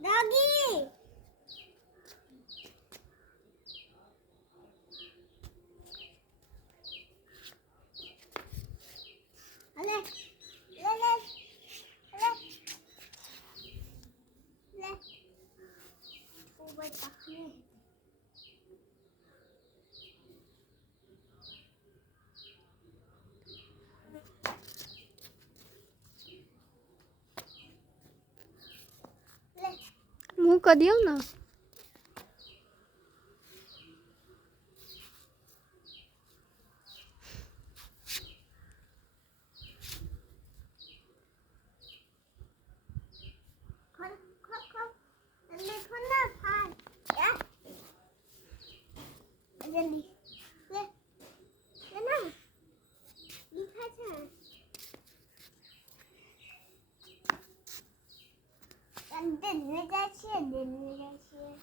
Doggy. Lên, lên, lên, lên, lên. Cô bay tắt đi. Lên. Mua cờ điếc nào. Con, lên con nào phải. Dạ. Lên đi. Lên. Lên nào. Đi khai trả. Đến lên ra xe, đến lên ra xe.